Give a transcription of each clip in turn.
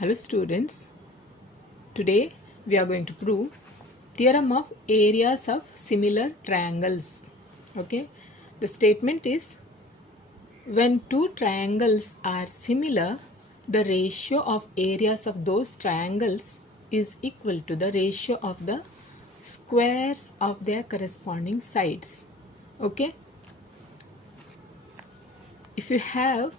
Hello students, today we are going to prove theorem of areas of similar triangles. Okay, the statement is when two triangles are similar, the ratio of areas of those triangles is equal to the ratio of the squares of their corresponding sides. Okay, if you have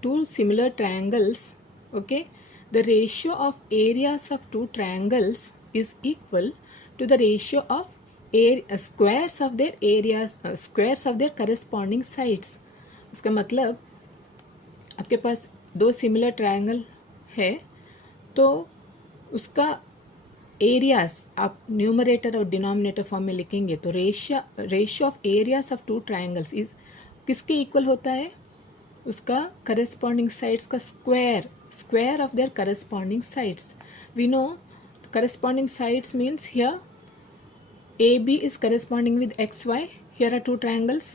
two similar triangles, okay, the ratio of areas of two triangles is equal to the ratio of squares of their areas, squares of their corresponding sides. उसका मतलब आपके पास दो similar triangle है तो उसका areas आप numerator और denominator form में लिखेंगे तो ratio of areas of two triangles is किसके इक्वल होता है, उसका करस्पॉन्डिंग साइड्स का square of their corresponding sides. We know corresponding sides means here AB is corresponding with XY. Here are two triangles.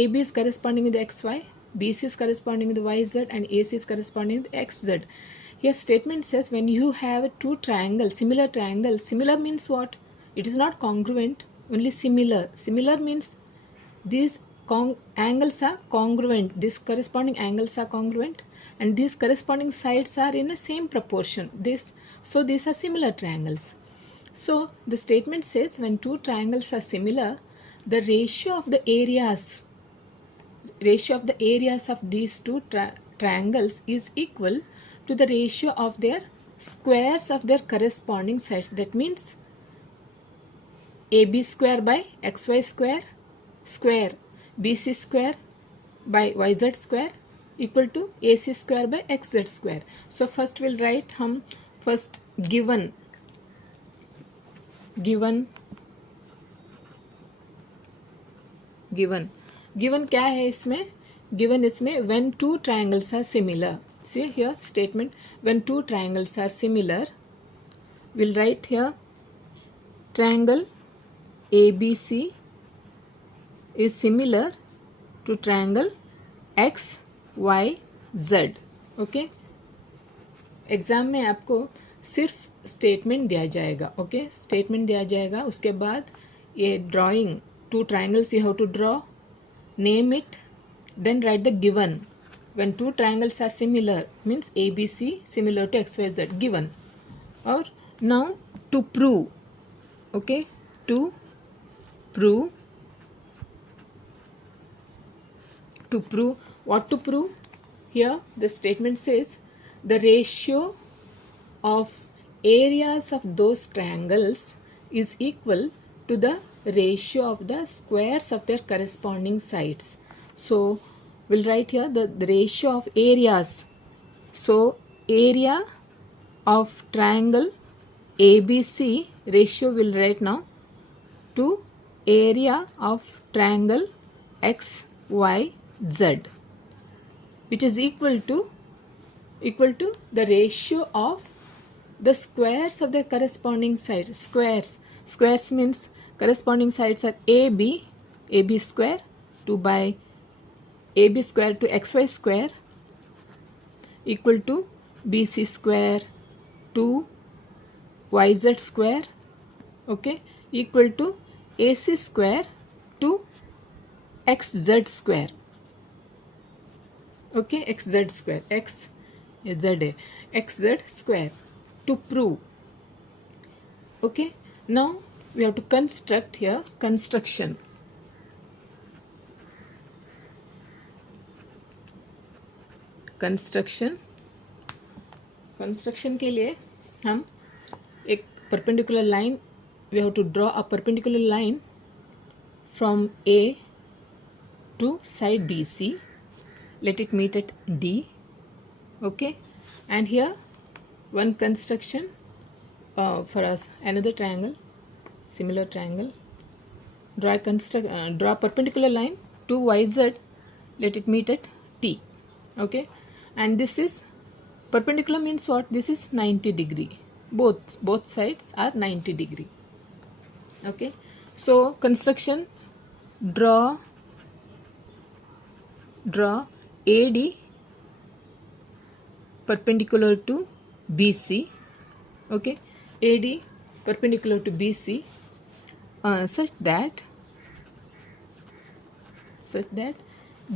AB is corresponding with XY, BC is corresponding with YZ, and AC is corresponding with XZ. Here statement says when you have two triangles, similar means what? It is not congruent, only similar. Similar means these angles are congruent, these corresponding angles are congruent, and these corresponding sides are in the same proportion. So these are similar triangles. So the statement says when two triangles are similar, the ratio of the areas of these two triangles is equal to the ratio of their squares of their corresponding sides. That means AB square by XY square BC square by YZ square equal to AC square by XZ square. So first we'll write हम first given क्या है इसमें, given इसमें when two triangles are similar. See here statement when two triangles are similar, we'll write here triangle ABC is similar to triangle XYZ. Okay, exam में आपको सिर्फ statement दिया जाएगा. ओके, स्टेटमेंट दिया जाएगा, उसके बाद ये drawing two triangles you have to draw, name it, then write the given. When two triangles are similar means ABC similar to XYZ given. और now to prove, okay, to prove what to prove. Here the statement says the ratio of areas of those triangles is equal to the ratio of the squares of their corresponding sides. So we'll write here the ratio of areas. So area of triangle ABC ratio we'll write now to area of triangle XYZ, which is equal to the ratio of the squares of the corresponding sides. Squares means corresponding sides are AB square 2 by AB square to XY square equal to BC square 2 YZ square, okay, equal to AC square to XZ square. Okay, XZ square, XZ square to prove. Okay, now we have to construct here construction. Construction के लिए हम एक perpendicular line, we have to draw a perpendicular line from A to side BC. Let it meet at D. Okay, and here one construction for us another triangle, similar triangle. Draw perpendicular line to YZ. Let it meet at T. Okay, and this is perpendicular means what? This is 90 degree. Both sides are 90 degree. Okay, so construction, draw AD perpendicular to BC, okay, AD perpendicular to BC, such that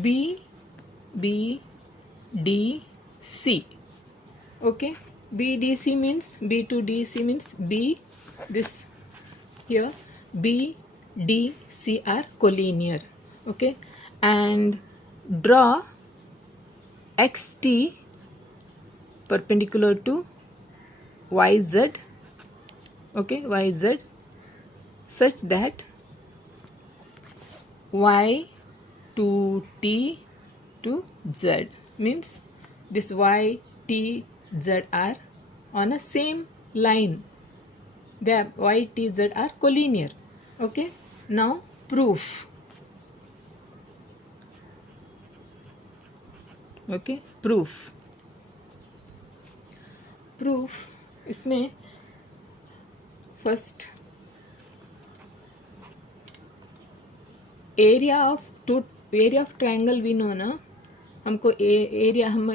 BDC, okay, BDC means B to DC means B, this here BDC are collinear, okay, and draw XT perpendicular to YZ, okay, YZ, such that Y to T to Z means this Y, T, Z are on a same line. Their Y, T, Z are collinear. Okay. Now proof. Okay. Proof. Proof इसमें first area of triangle we know ना, हमको area हम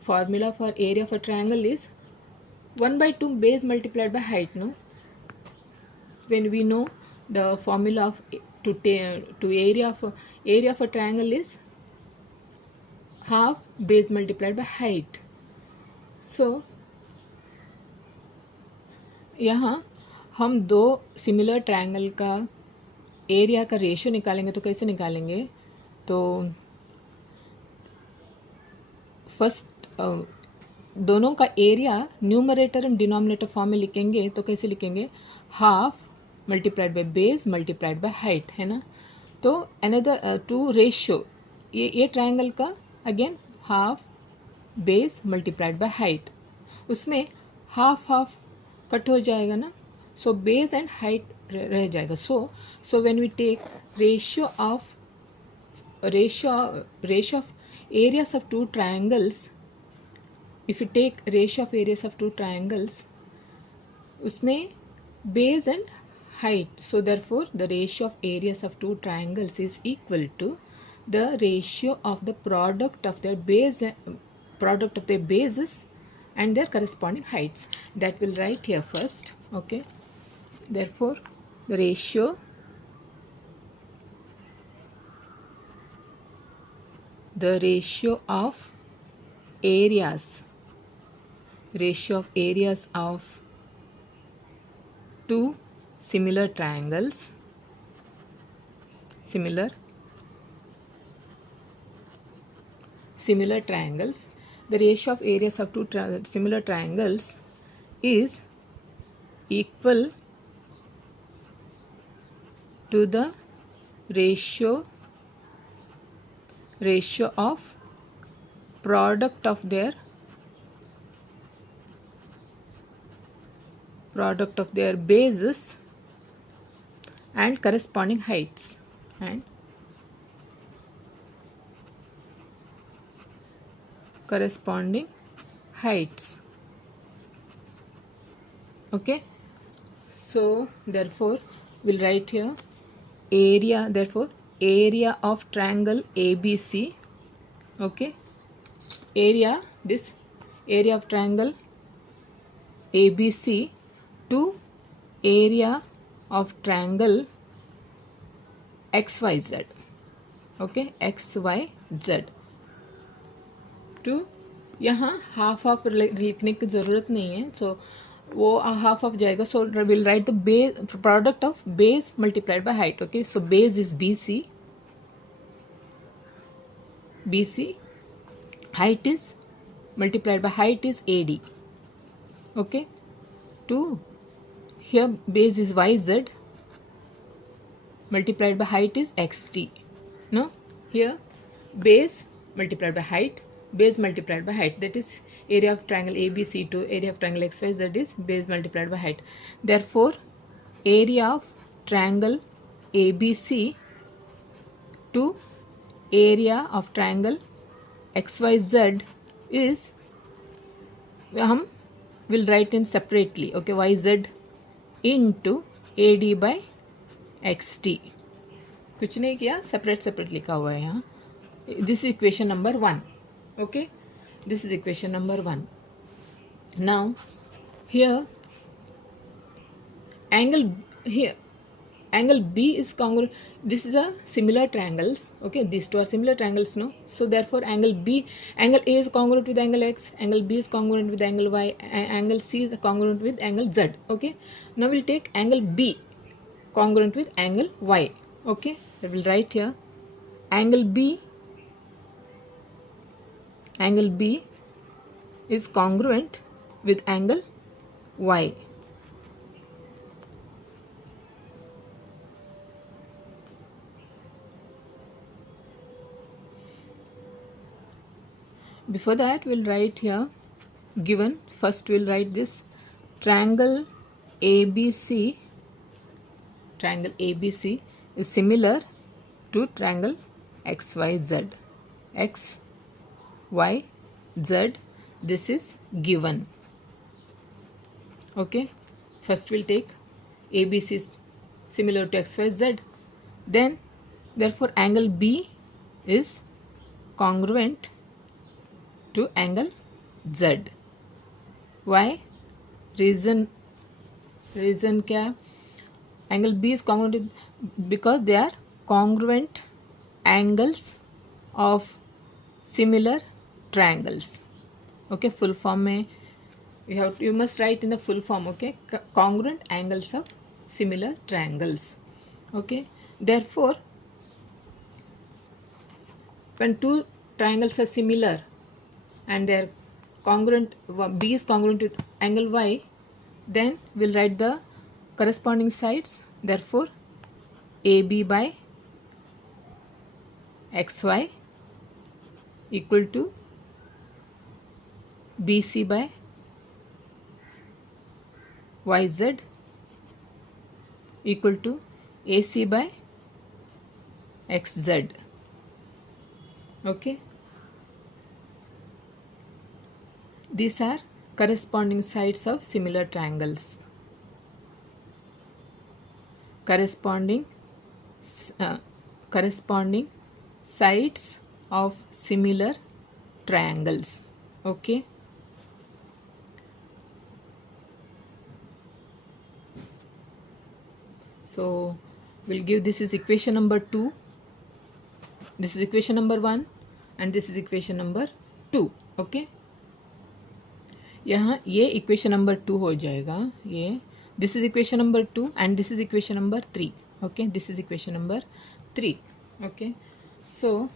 formula for area of a triangle is 1/2 base multiplied by height, no? When we know the formula of to area of a triangle is half base multiplied by height. So यहाँ हम दो similar triangle का area का ratio निकालेंगे तो कैसे निकालेंगे? तो फर्स्ट दोनों का area numerator and denominator form में लिखेंगे तो कैसे लिखेंगे? Half multiplied by base multiplied by height, है ना? तो अनदर टू रेशियो ये ट्रायंगल का again half base multiplied by height, उसमें हाफ हाफ कट हो जाएगा ना, सो बेस एंड हाइट रह जाएगा. So when we take ratio of areas of two triangles, if you take ratio of areas of two triangles, उसमें base and height, so therefore the ratio of areas of two triangles is equal to the ratio of the product of their bases and their corresponding heights. That will write here first, okay. Therefore the ratio of areas of two similar triangles, similar triangles, the ratio of areas of two similar triangles is equal to the ratio of product of their bases and corresponding heights, okay. So therefore we'll write here area, therefore area of triangle ABC, okay, this area of triangle ABC to area of triangle XYZ, okay, XYZ to, यहाँ half half लिखने की ज़रूरत नहीं है, सो वो half of जाएगा. So will write the base product of base multiplied by height, okay. So base is BC, height is multiplied by height is AD, okay. To here base is YZ multiplied by height is XT, no, here base multiplied by height, base multiplied by height, that is area of triangle ABC to area of triangle XYZ is base multiplied by height. Therefore area of triangle ABC to area of triangle XYZ is, हम will write in separately, okay, YZ into AD by XT. कुछ नहीं किया, separate लिखा हुआ है यहाँ. This is equation number 1, okay. This is equation number 1. Now here angle B is congruent. This is a similar triangles. Okay, these two are similar triangles, no? So therefore angle A is congruent with angle X, angle B is congruent with angle Y, angle C is congruent with angle Z. Okay, now we'll take angle B congruent with angle Y. Okay, I will write here angle B is congruent with angle Y. Before that, we'll write here given. First, we'll write this triangle ABC. Triangle ABC is similar to triangle XYZ. XYZ. This is given. Okay. First, we'll take ABC is similar to XYZ. Then, therefore, angle B is congruent to angle Z. Why? Reason क्या? Angle B is congruent because they are congruent angles of similar triangles. Okay, full form में you must write in the full form. Okay, congruent angles of similar triangles. Okay, therefore when two triangles are similar and they are congruent, B is congruent with angle Y, then we'll write the corresponding sides. Therefore AB by XY equal to BC by YZ equal to AC by XZ. Okay, these are corresponding sides of similar triangles. Corresponding sides of similar triangles. Okay, so we'll give this is equation number 2, this is equation number 1 and this is equation number 2. Okay, यहाँ ये equation number 2 हो जाएगा. ये this is equation number 2 and this is equation number 3. Okay, this is equation number 3. Okay, so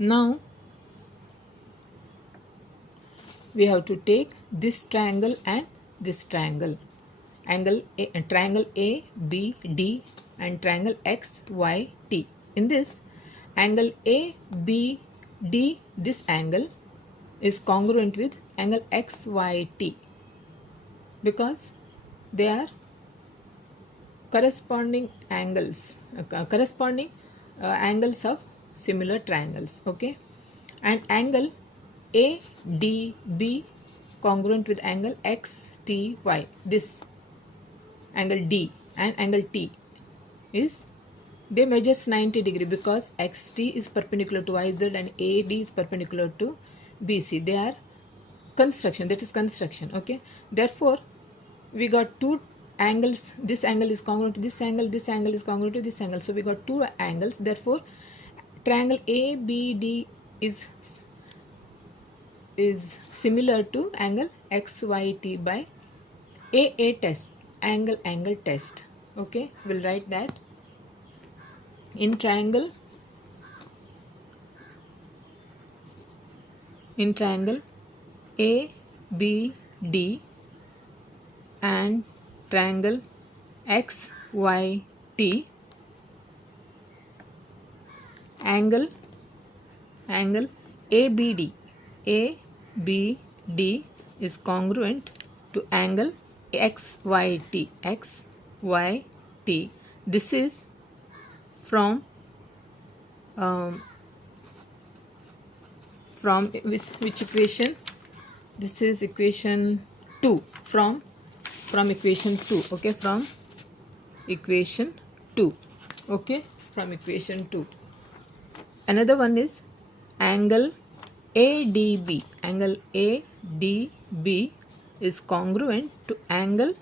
now we have to take this triangle and this triangle, triangle ABD and triangle XYT. In this angle ABD, this angle is congruent with angle XYT because they are corresponding angles, angles of similar triangles. Okay, and angle ADB congruent with angle XTY. This angle D and angle T is, they measures 90 degree because XT is perpendicular to YZ and AD is perpendicular to BC. They are construction, that is construction. Okay, therefore we got two angles. This angle is congruent to this angle, this angle is congruent to this angle, so we got two angles. Therefore triangle ABD is similar to angle XYT by AA test, angle test. Okay, we'll write that in triangle ABD and triangle XYT, angle ABD is congruent to angle XYT. This is from which equation? This is equation 2, from equation 2. Okay, from equation 2. Okay, from equation 2. Another one is angle ADB, angle ADB is congruent to angle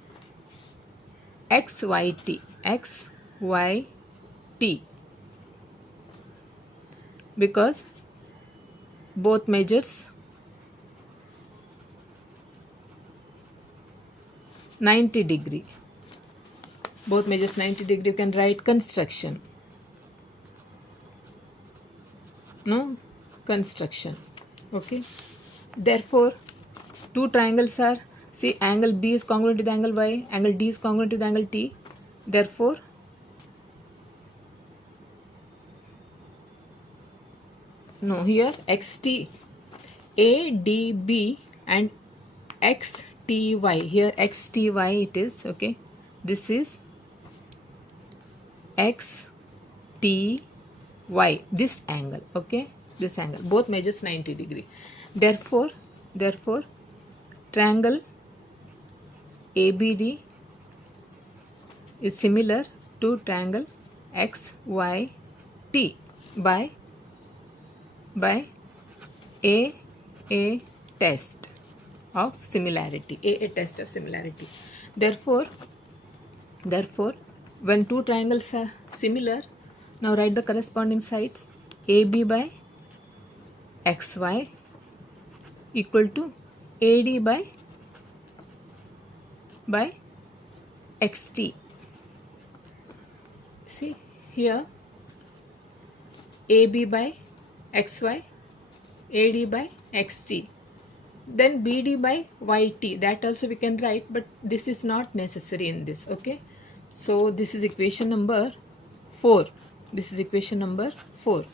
XYT, because both measures 90 degree. Both measures 90 degree. You can write construction. No? Construction. Okay. Therefore, two triangles are, see, angle B is congruent to the angle Y, angle D is congruent to the angle T. Therefore, no, here XT, ADB and XTY. Here XTY it is, okay. This is XTY, this angle, okay. This angle, both measures 90 degree. Therefore, triangle ABD is similar to triangle XYT by a test of similarity. A test of similarity. Therefore, when two triangles are similar, now write the corresponding sides. AB by XY equal to AD by XT. See here, AB by XY, AD by XT. Then BD by YT, that also we can write, but this is not necessary in this, okay. So this is equation number 4. This is equation number 4.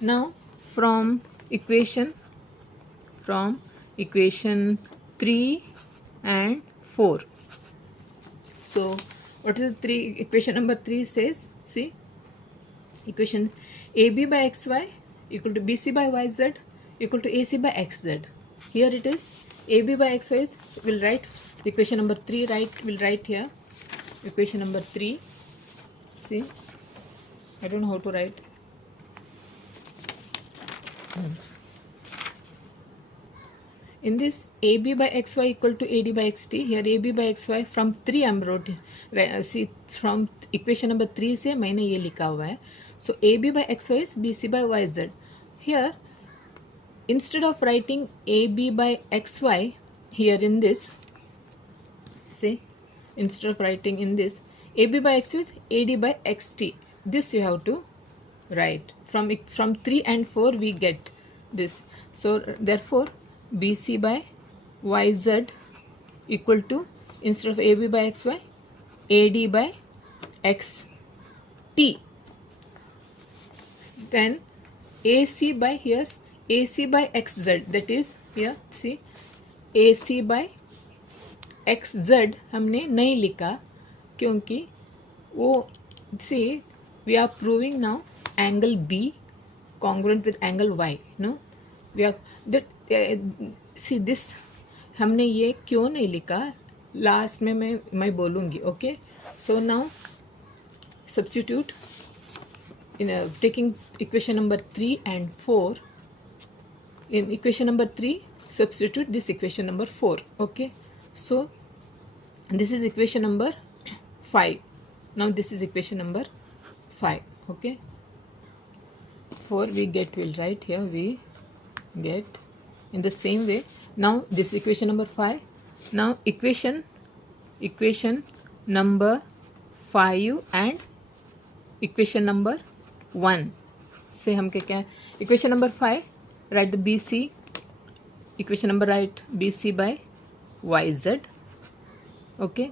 Now from equation 3 and 4. So what is the equation number 3 says? See, equation AB by XY equal to BC by YZ equal to AC by XZ. Here it is AB by XY is, we'll write equation number 3, we'll write here equation number 3. See, I don't know how to write. In this, AB by XY equal to AD by XT. Here AB by XY from 3 I am wrote. See, from equation number 3 से मैंने ये लिखा हुआ है. So AB by XY is BC by YZ. Here, instead of writing AB by XY here in this, see, instead of writing in this, AB by XY is AD by XT. This you have to write. From 3 and 4 we get this. So therefore, BC by YZ equal to, instead of AB by XY, AD by XT. Then AC by here, AC by XZ, that is here, see, AC by XZ हमने नहीं लिखा क्योंकि वो, see, we are proving now angle B congruent with angle Y. No, we are that see this हमने ये क्यों नहीं लिखा, लास्ट में मैं बोलूँगी, okay. So now substitute in taking equation number 3 and 4. In equation number 3 substitute this equation number 4, okay. So this is equation number 5. Now this is equation number 5, okay. 4 we get, we'll write here, we get in the same way. Now this equation number 5. Now equation number 5 and equation number 1 से हम क्या, equation number 5 write the BC, equation number write BC by YZ, okay,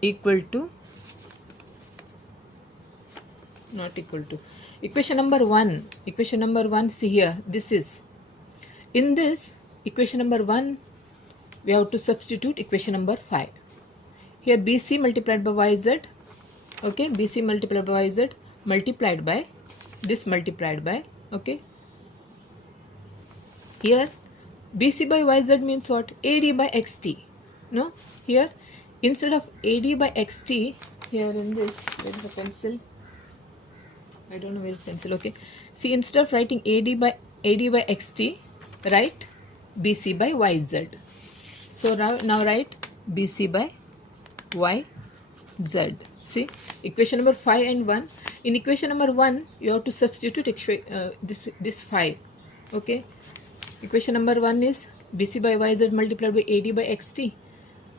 equal to, not equal to, equation number 1, see here, this is, in this equation number 1 we have to substitute equation number 5. Here BC multiplied by YZ, okay, BC multiplied by YZ multiplied by this, multiplied by, okay. Here BC by YZ means what? AD by XT. No, here instead of AD by XT, here in this, where is the pencil? I don't know where is pencil, okay. See, instead of writing AD by XT, write BC by YZ. So now write BC by YZ. See, equation number 5 and 1. In equation number 1, you have to substitute this 5. Okay. Equation number 1 is BC by YZ multiplied by AD by XT.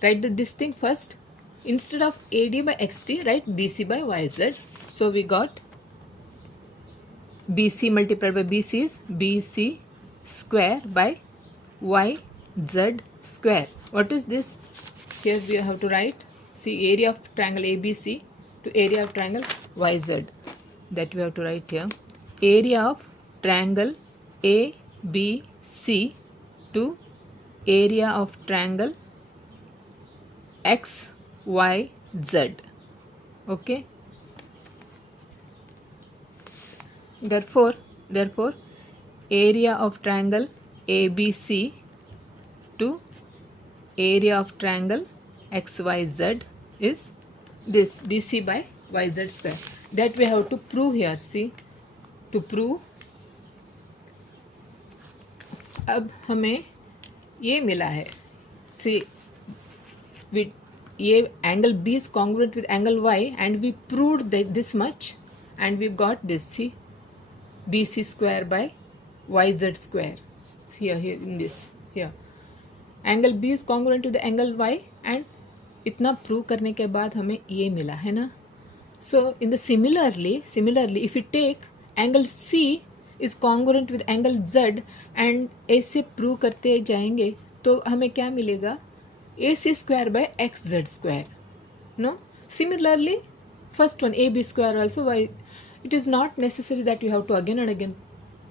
Write this thing first. Instead of AD by XT, write BC by YZ. So we got BC multiplied by BC is BC square by YZ square. What is this? Here we have to write, see, area of triangle ABC to area of triangle YZ. That we have to write here. Area of triangle ABC to area of triangle XYZ. Okay. Therefore, area of triangle ABC to area of triangle XYZ is this BC by YZ square. That we have to prove here. See, to prove, अब हमें ये मिला है. See, ये angle B is congruent with angle Y, and we proved that this much, and we got this. See, BC square by YZ square. Here in this, here angle B is congruent to the angle Y, and इतना prove करने के बाद हमें ये मिला है ना. So in the similarly if we take angle C is congruent with angle Z and ऐसे प्रूव करते जाएंगे तो हमें क्या मिलेगा? AC square by XZ square. No, similarly first one AB square also. Why? It is not necessary that you have to again and again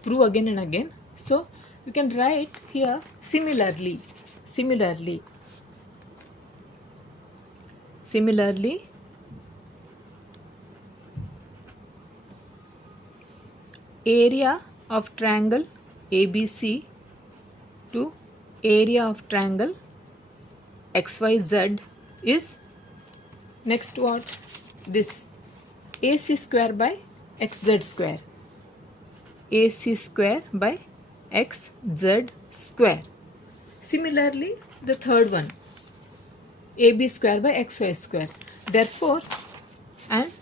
prove again and again. So you can write here similarly area of triangle ABC to area of triangle XYZ is next what? This AC square by XZ square. AC square by XZ square. Similarly, the third one, AB square by XY square. Therefore, and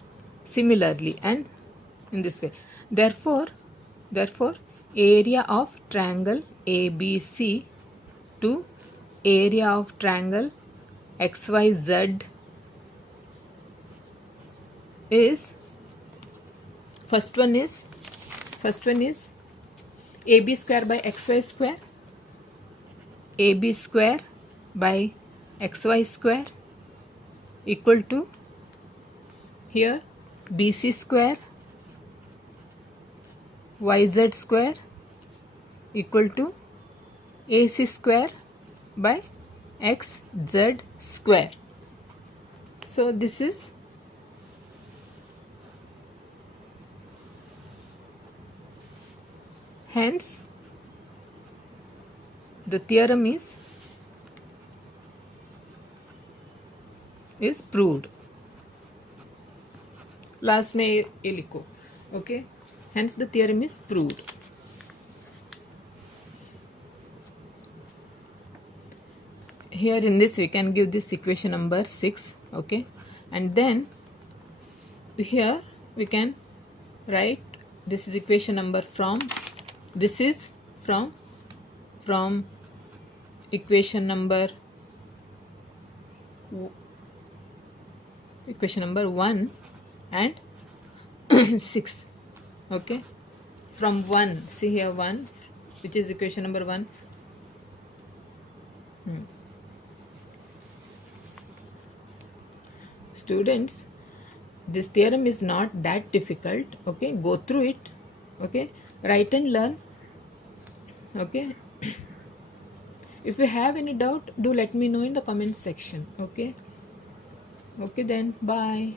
similarly, and in this way. Therefore, area of triangle ABC to area of triangle XYZ is first one is AB square by XY square, AB square by XY square equal to here BC square YZ square equal to AC square by XZ square. So this is hence the theorem is proved. Last में ये लिखो. Okay, hence the theorem is proved. Here in this we can give this equation number 6. Okay, and then here we can write this is equation number from equation number 1 and 6. Okay, from 1, see here 1, which is equation number 1. Students, this theorem is not that difficult. Okay, go through it. Okay, write and learn. Okay, if you have any doubt, do let me know in the comment section. Okay, then bye.